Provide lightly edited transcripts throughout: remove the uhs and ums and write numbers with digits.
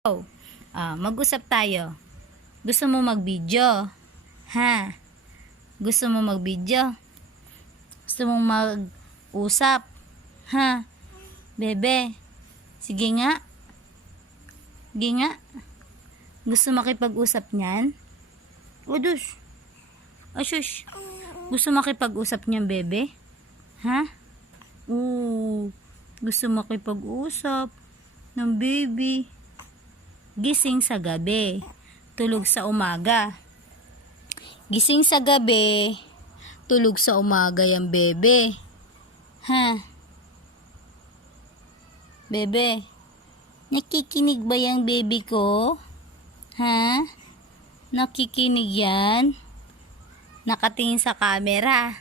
Oh, mag-usap tayo. Gusto mo mag-video? Ha? Gusto mo mag-video? Gusto mong mag-usap? Ha? Bebe? Sige nga. Sige nga. Gusto makipag-usap niyan? Udus. Asyush. Gusto makipag-usap niyan, bebe? Ha? Gusto makipag-usap ng baby. Gising sa gabi, tulog sa umaga. Gising sa gabi, tulog sa umaga yung bebe. Ha? Bebe, nakikinig ba yung baby ko? Ha? Nakikinig yan? Nakatingin sa camera.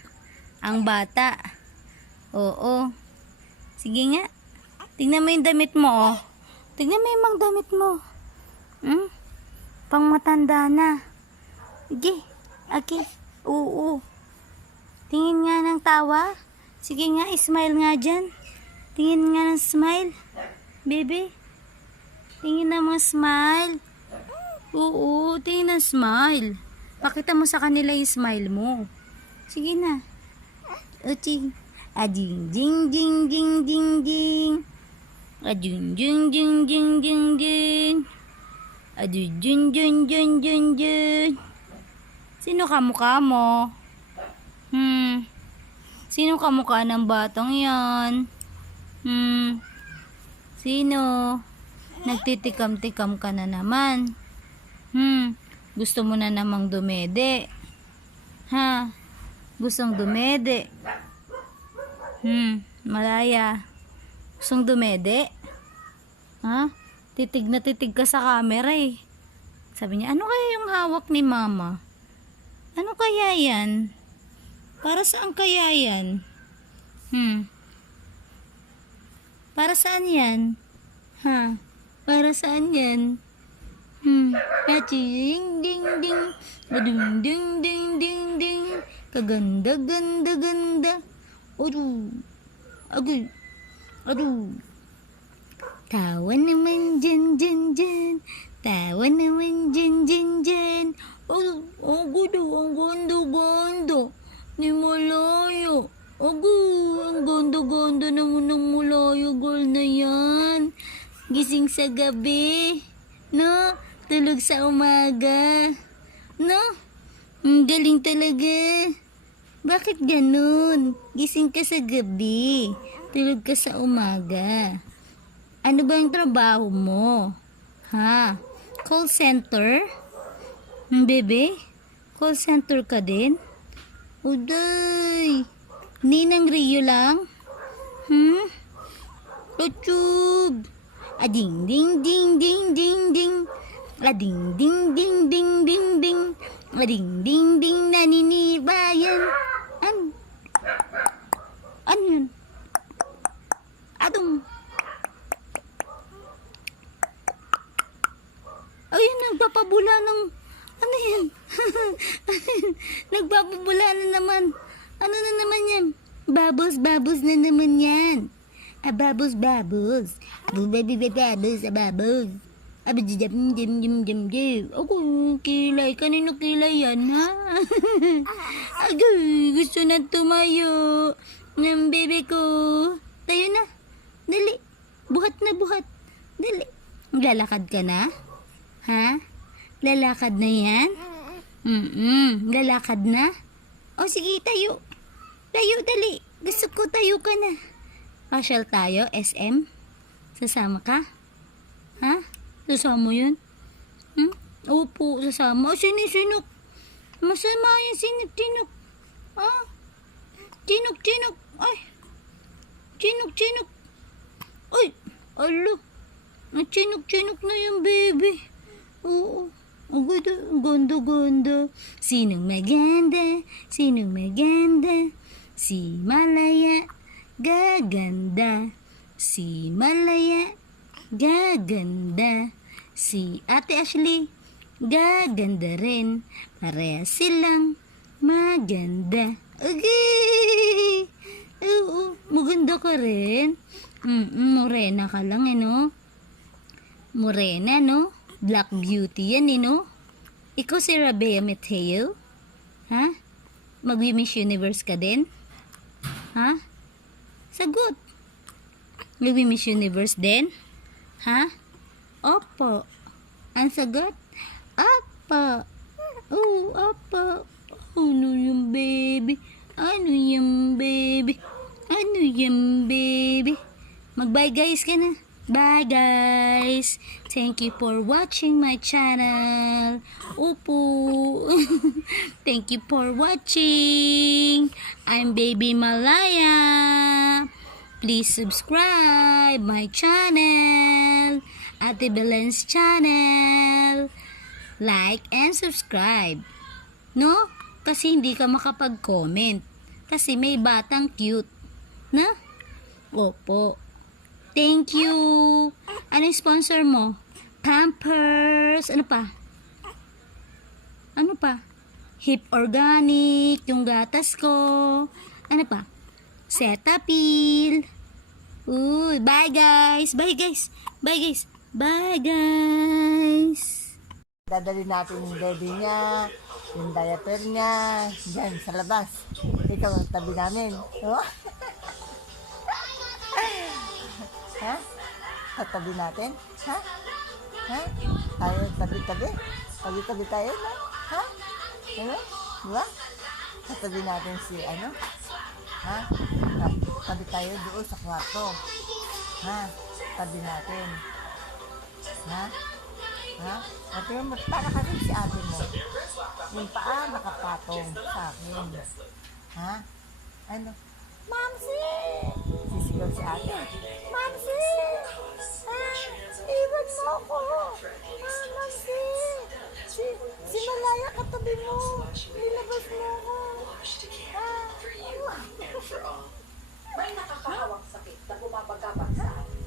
Ang bata. Oo. Sige nga. Tingnan mo yung damit mo, oh. Tingnan mo yung mga damit mo. Pang matanda na. Sige. Okay. Oo. Tingin nga ng tawa. Sige nga, smile nga dyan. Tingin nga ng smile. Baby. Tingin na mga smile. Oo, tingin ng smile. Pakita mo sa kanila yung smile mo. Sige na. Uchi. Ading, ding, ding, ding, ding, ding. Ading, ding, ding, ding, ding, ding. Ading, ding, ding, ding, ding, ding. Sino kamukha mo? Sino kamukha ng batang yan? Sino? Nagtitikam-tikam ka na naman. Gusto mo na namang dumede. Ha? Gustong dumede. Malaya. Gustong dumede? Ha? Titig na titig ka sa camera eh. Sabi niya, ano kaya yung hawak ni mama? Ano kaya yan? Para saan kaya yan? Para saan yan? Ha? Para saan yan? Ding ding ding. Ding ding ding ding ding. Kaganda ganda ganda. Aduh. Aduh. Aduh. Tawa naman dyan dyan dyan. Tawa naman dyan dyan dyan. Aduh. Ang ganda ganda. Ni Malayo. Ang ganda ganda naman ng Malayo girl na yan. Gising sa gabi. No? Tulog sa umaga. No? Ang galing talaga. Bakit ganun? Gising ka sa gabi. Tulog ka sa umaga. Ano ba yung trabaho mo? Ha? Call center? Bebe? Call center ka din? Uday! Ninang Rio lang? Tutub! Ading ding ding ding ding ding. Ading ding ding ding ding ding. Ading ding ding naninibayan. Ano yun? Adong. Ayun, nagpapabula ng ano yan? Nagpapabula na naman. Ano na naman yan? Babos na naman yan. Babos. Babos, babos. Ako, kilay. Kanino kilay yan, ha? Agay, gusto na tumayo ng bebe ko. Tayo na. Dali. Buhat na buhat. Dali. Lalakad ka na? Ha? Lalakad na yan? Lalakad na? O sige, tayo. Tayo, dali. Gusto ko tayo ka na. Pasyal tayo, SM? Sasama ka? Ha? Sasama yun? Opo, sasama. O, sinisinok. Masama yan, sinok. Ah? Sinok. Ay. Sinok. Ay, alo. Sinok na yung baby. Oo. Ang ganda. Sinong maganda? Si Malaya. Gaganda. Si Malaya. Gaganda. Si Ate Ashley. Gaganda rin. Pareha silang maganda. Okay. Oo. Maganda ka rin. Morena ka lang no? Morena, no? Black beauty yan, no? Ikaw si Rabea Mateo? Ha? Mag-Miss Universe ka din? Ha? Sagot. Mag-Miss Universe din? Ha? Opo. Ang sagot? Opo. Oh, opo. Ano yung baby? Ano yung baby? Ano yung baby? Mag-bye guys ka na. Bye guys. Thank you for watching my channel. Opo. Thank you for watching. I'm Baby Malaya. Please subscribe my channel. Ate Belen's channel. Like and subscribe. No? Kasi hindi ka makapag-comment. Kasi may batang cute. Na? Opo. Thank you. Anong sponsor mo? Pampers. Ano pa? Ano pa? Hip Organic. Yung gatas ko. Ano pa? Cetaphil. Uy, bye guys. Bye guys. Bye guys. Bye guys. Dadali natin yung baby niya, yung diaper niya, dyan sa labas. Ikaw ang tabi namin. Oh? Ha? Tatabi natin? Ha? Ha? Tayo tabi-tabi? Tabi-tabi tayo na? Ha? Ano? Diba? Tatabi natin si ano? Ha? Tabi tayo doon sa kwarto. Ha? Tabi natin. Ha? Ha? At yung para kasi si ate mo. Yung paa nakapatong sa akin. Ha? Ano? Mamsi! Sisigaw si ate. Mamsi! Ha? Iwan mo ako! Ha? Mamsi! Si Malaya katabi mo. Nilabas mo ako. Ha? May nakakahawang sakit na bumabagabag sa atin.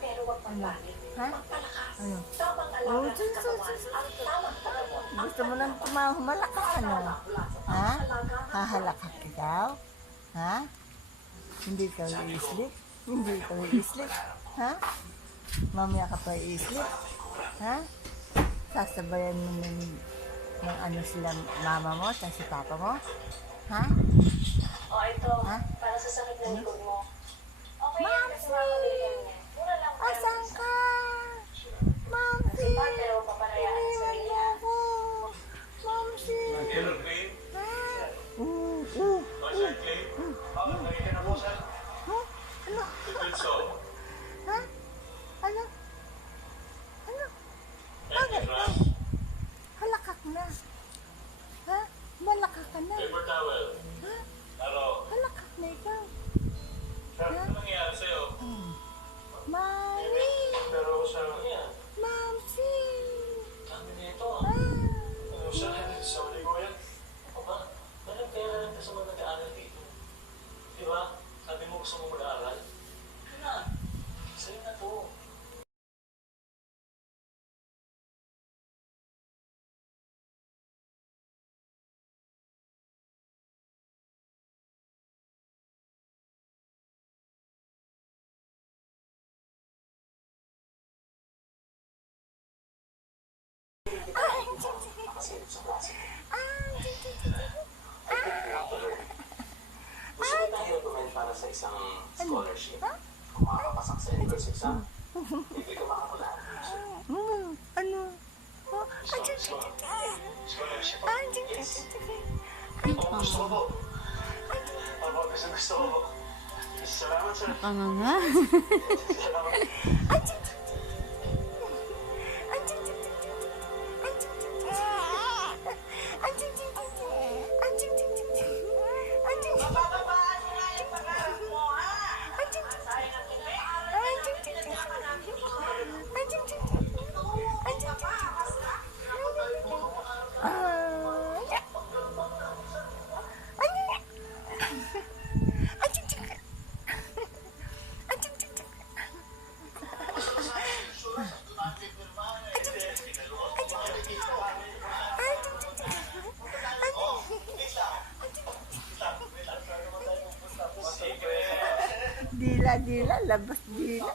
Pero wag magpanik. Ha? Magpalakas. Ano? Tamang Oh, alaga ng katawan ang tamang paggamot. Gusto mo nang humalakak ano? Ha? Hahalakak ikaw? Ha? Hindi ka i-sleep? Hindi ka i-sleep? Ha? Mamaya ka pa i-sleep? Ha? Sasabayan mo ng ano sila mama mo at si papa mo? Ha? O ito, Ha? para sa sakit na likod mo. Okay yan kasi Mamsi! makakaligan niya. Mura lang pero Asan ka? Mamsi! pero papanayaan sa Iniwan sarili mo niya. ako! Mamsi! Ha? Ano? Ha? Ano? Ano? Bakit ka? Halakak na. Ha? Malakak ka na. Ha? Halakak na ikaw. Ha? Mami! Mamsi! Ah! Sabi mo gusto mo mag-aaral? Ano na? Sa'yo na to. Gusto mo tayo recommend para sa isang scholarship? Kung makakapasak sa entrance exam, hindi ka makakula. Ano? Oh, Scholarship. ah, Kung gusto mo. Opo, gusto mo. Salamat sir. Nakanganga. Salamat. Dila, labas dila.